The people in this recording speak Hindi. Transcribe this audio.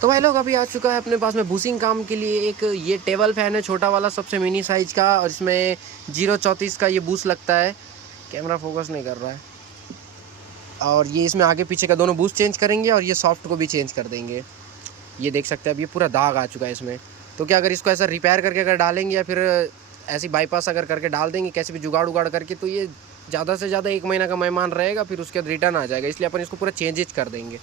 तो भाई लोग अभी आ चुका है अपने पास में बूसिंग काम के लिए एक ये टेबल फैन है, छोटा वाला सबसे मिनी साइज का, और इसमें 0.34 का ये बूस्ट लगता है। कैमरा फोकस नहीं कर रहा है। और ये इसमें आगे पीछे का दोनों बूस्ट चेंज करेंगे और ये सॉफ्ट को भी चेंज कर देंगे। ये देख सकते हैं अब ये पूरा दाग आ चुका है इसमें। तो क्या अगर इसको ऐसा रिपेयर करके अगर डालेंगे या फिर ऐसी बाईपास अगर करके डाल देंगे कैसे भी जुगाड़ उगाड़ करके, तो ये ज़्यादा से ज़्यादा 1 महीना का मेहमान रहेगा, फिर उसके बाद रिटर्न आ जाएगा। इसलिए अपन इसको पूरा चेंजेज कर देंगे।